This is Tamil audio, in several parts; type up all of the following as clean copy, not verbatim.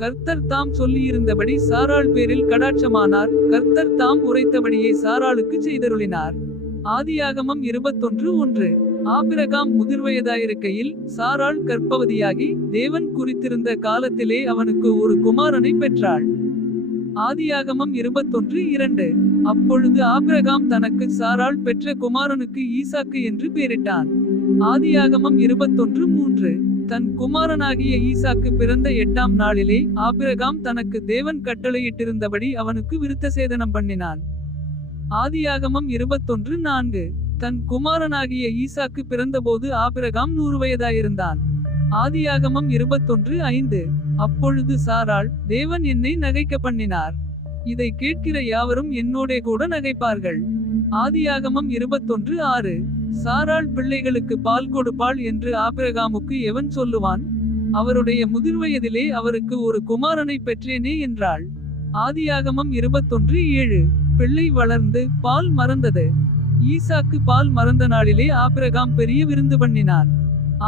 கர்த்தர் தாம் சொல்லியிருந்தபடி சாராள் பேரில் கடாட்சமானார். கர்த்தர் தாம் உரைத்தபடியே சாராளுக்கு செய்தருளினார். ஆதியாகமம் 21:1. ஆபிரகாம் முதிர்வயதாயிருக்கையில் சாராள் கர்ப்பவதியாகி தேவன் குறித்திருந்த காலத்திலே அவனுக்கு ஒரு குமாரனை பெற்றாள். ஆதியாகமம் 21:2. அப்பொழுது ஆபிரகாம் தனக்கு சாராள் பெற்ற குமாரனுக்கு ஈசாக்கு என்று பெயரிட்டான். ஆதியாகமம் 21:3. தன் குமாரனாகிய ஈசாக்கு பிறந்த 8ஆம் நாளிலே ஆபிரகாம் தனக்கு தேவன் கட்டளையிட்டிருந்தபடி அவனுக்கு விருத்தசேதனம் பண்ணினான். ஆதியாகமம் 21:4. தன் குமாரனாகிய ஈசாக்கு பிறந்தபோது ஆபிரகாம் 100 வயதாயிருந்தான். ஆதியாகமம் 21:5. அப்பொழுது சாராள், தேவன் என்னை நகைக்க பண்ணினார். இதை கேட்கிற யாவரும் என்னோடே கூட நகைப்பார்கள். ஆதியாகமம் 21:6. சாராள் பிள்ளைகளுக்கு பால் கொடுப்பாள் என்று ஆபிரகாமுக்கு எவன் சொல்லுவான்? அவருடைய முதிர்வயதிலே அவருக்கு ஒரு குமாரனை பெற்றேனே என்றாள். ஆதியாகமம் 21:7. பிள்ளை வளர்ந்து பால் மறந்தது. ஈசாக்கு பால் மறந்த நாளிலே ஆபிரகாம் பெரிய விருந்து பண்ணினான்.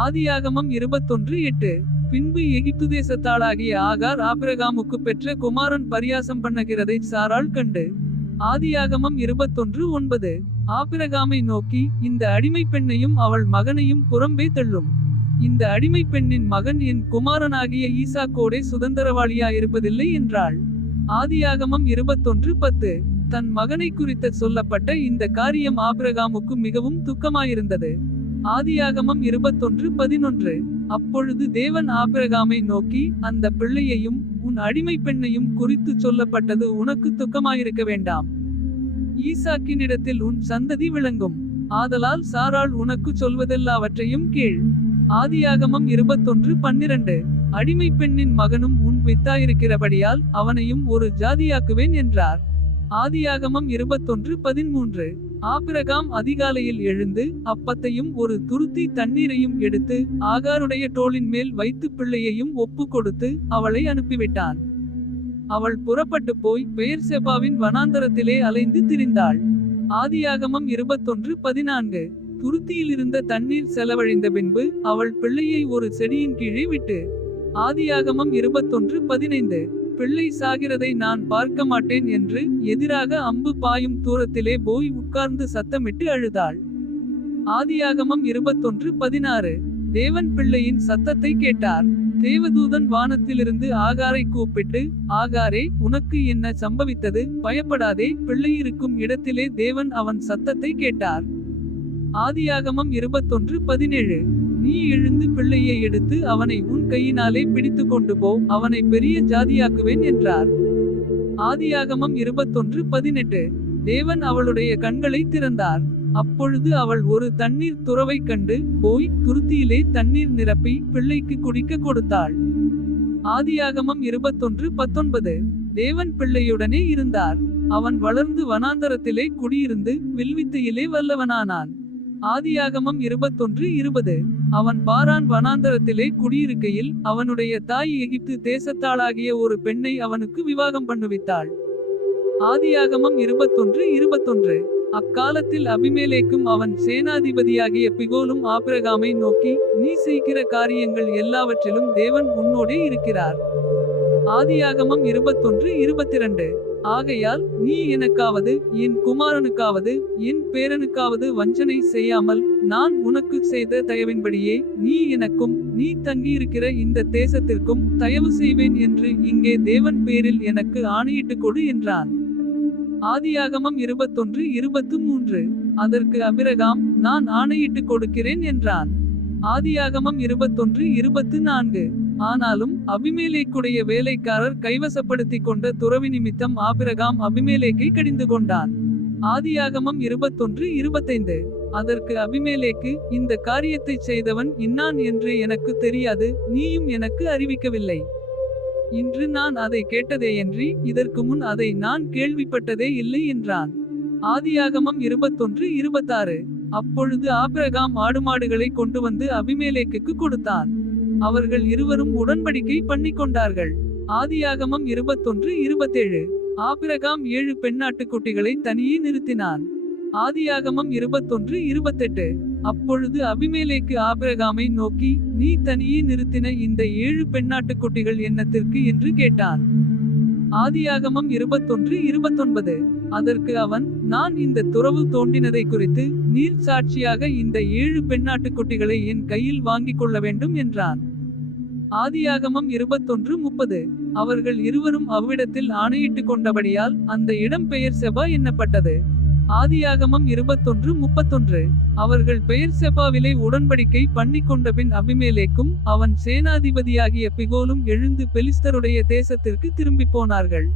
ஆதியாகமம் 21:8. பின்பு எகிப்து தேசத்தாளாகிய ஆகார் ஆபிரகாமுக்கு பெற்ற குமாரன் பரியாசம் பண்ணுகிறதை சாராள் கண்டு. ஆதியாகமம் 21:9. ஆபிரகாமை நோக்கி, இந்த அடிமை பெண்ணையும் அவள் மகனையும் புறம்பே தள்ளும். இந்த அடிமை பெண்ணின் மகன் என் குமாரனாகிய ஈசாக்கோடே சுதந்திரவாளியாயிருப்பதில்லை என்றாள். ஆதியாகமம் 21:10. தன் மகனை குறித்த சொல்லப்பட்ட இந்த காரியம் ஆபிரகாமுக்கு மிகவும் துக்கமாயிருந்தது. ஆதியாகமம் 21:11. அப்பொழுது தேவன் ஆபிரகாமை நோக்கி, அந்த பிள்ளையையும் உன் அடிமை பெண்ணையும் குறித்து சொல்லப்பட்டது உனக்கு துக்கமாயிருக்க வேண்டாம். ஈசாக்கினிடத்தில் உன் சந்ததி விளங்கும். ஆதலால் சாராள் உனக்கு சொல்வதெல்லாவற்றையும் கேள். ஆதியாகமம் 21:12. அடிமை பெண்ணின் மகனும் உன் வித்தாயிருக்கிறபடியால் அவனையும் ஒரு ஜாதியாக்குவேன் என்றார். ஆதியாகமம் 21:13. ஆபிரகாம் அதிகாலையில் எழுந்து அப்பத்தையும் ஒரு துருத்தி தண்ணீரையும் எடுத்து ஆகாருடைய தோளின் மேல் வைத்து பிள்ளையையும் ஒப்பு கொடுத்து அவளை அனுப்பிவிட்டான். அவள் புறப்பட்டு போய் பெயர்செபாவின் வனாந்தரத்திலே அலைந்து திரிந்தாள். ஆதியாகமம் 21:14. துருத்தியிலிருந்த தண்ணீர் செலவழிந்த பின்பு அவள் பிள்ளையை ஒரு செடியின் கீழே விட்டு. ஆதியாகமம் 21:15. பிள்ளை சாகிறதை நான் பார்க்க மாட்டேன் என்று எதிராக அம்பு பாயும் தூரத்திலே போய் உட்கார்ந்து சத்தமிட்டு அழுதாள். ஆதியாகமம் 21:16. தேவன் பிள்ளையின் சத்தத்தை கேட்டார். தேவதூதன் வானத்திலிருந்து ஆகாரை கூப்பிட்டு, ஆகாரே, உனக்கு என்ன சம்பவித்தது? பயப்படாதே, பிள்ளை இருக்கும் இடத்திலே தேவன் அவன் சத்தத்தை கேட்டார். ஆதியாகமம் 21:17. நீ எழுந்து பிள்ளையை எடுத்து அவனை உன் கையினாலே பிடித்து கொண்டு போ, அவனை பெரிய ஜாதியாக்குவேன் என்றார். ஆதியாகமம் 21:18. தேவன் அவளுடைய கண்களை திறந்தார். அப்பொழுது அவள் ஒரு தண்ணீர் துறவை கண்டு போய் துருத்தியிலே தண்ணீர் நிரப்பி பிள்ளைக்கு குடிக்க கொடுத்தாள். ஆதியாகமம் 21:19. தேவன் பிள்ளையுடனே இருந்தார். அவன் வளர்ந்து வனாந்தரத்திலே குடியிருந்து வில்வித்தையிலே வல்லவனானான். ஆதியாகமம் 21:20. அவன் பாரான் வனாந்தரத்திலே குடியிருக்கையில் அவனுடைய தாய் எகிப்து தேசத்தாளாகிய ஒரு பெண்ணை அவனுக்கு விவாகம் பண்ணுவித்தாள். ஆதியாகமம் 21:21. அக்காலத்தில் அபிமெலேக்கும் அவன் சேனாதிபதியாகிய பிகோலும் ஆபிரகாமை நோக்கி, நீ செய்கிற காரியங்கள் எல்லாவற்றிலும் தேவன் உன்னோடே இருக்கிறார். ஆதியாகமம் 21:22. ஆகையால் நீ எனக்காவது என் குமாரனுக்காவது என் பேரனுக்காவது வஞ்சனை செய்யாமல் நான் உனக்கு செய்த தயவின்படியே நீ எனக்கும் நீ தங்கியிருக்கிற இந்த தேசத்திற்கும் தயவு செய்வேன் என்று இங்கே தேவன் பேரில் எனக்கு ஆணையிட்டு கொடு என்றான். ஆதியாகமம் 21:23. அதற்கு அபிரகாம், நான் ஆணையிட்டு கொடுக்கிறேன் என்றான். ஆதியாகமம் 21:24. ஆனாலும் அபிமெலேக்குடைய வேலைக்காரர் கைவசப்படுத்தி கொண்ட துறவி நிமித்தம் ஆபிரகாம் அபிமெலேக்கை கடிந்து கொண்டான். ஆதியாகமம் 21:25. அதற்கு அபிமெலேக்கு, இந்த காரியத்தை செய்தவன் இன்னான் என்று எனக்கு தெரியாது, நீயும் எனக்கு அறிவிக்கவில்லை. இன்று நான் அதை கேட்டதேயன்றி இதற்கு முன் அதை நான் கேள்விப்பட்டதே இல்லை என்றான். ஆதியாகமம் 21:26. அப்பொழுது ஆபிரகாம் ஆடுமாடுகளை கொண்டு வந்து அபிமெலேக்குக்கு கொடுத்தான். அவர்கள் இருவரும் உடன்படிக்கை பண்ணிக்கொண்டார்கள். ஆதியாகமம் 21:27. ஆபிரகாம் 7 பெண்ணாட்டுக்குட்டிகளை தனியே நிறுத்தினான். ஆதியாகமம் 21:28. அப்பொழுது அபிமெலேக்கு ஆபிரகாமை நோக்கி, நீ தனியே நிறுத்தின இந்த 7 பெண்ணாட்டுக்குட்டிகள் என்னத்திற்கு என்று கேட்டான். ஆதியாகமம் 21:29. அதற்கு அவன், நான் இந்த துறவு தோண்டினதை குறித்து நீர் சாட்சியாக இந்த 7 பெண்ணாட்டுக்குட்டிகளை என் கையில் வாங்கிக் கொள்ள வேண்டும் என்றான். ஆதியாகமம் 21:30. அவர்கள் இருவரும் அவ்விடத்தில் ஆணையிட்டுக் கொண்டபடியால் அந்த இடம் பெயர் செபா என்னப்பட்டது. ஆதியாகமம் 21:31. அவர்கள் பெயர் செபாவிலே உடன்படிக்கை பண்ணிக் கொண்டபின் அபிமெலேக்கும் அவன் சேனாதிபதியாகிய பிகோலும் எழுந்து பெலிஸ்தருடைய தேசத்திற்கு திரும்பிப் போனார்கள்.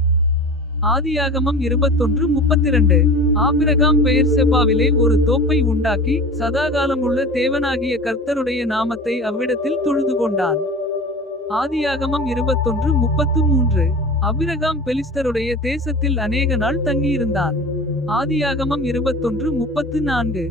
ஆதியாகமம் 21:32. ஆபிரகாம் பெயர் செபாவிலே ஒரு தோப்பை உண்டாக்கி சதாகாலமுள்ள தேவனாகிய கர்த்தருடைய நாமத்தை அவ்விடத்தில் தொழுது கொண்டான். ஆதியாகமம் 21:33. அபிரகாம் பெலிஸ்தருடைய தேசத்தில் அநேக நாள் தங்கியிருந்தான். ஆதியாகமம் 21:34.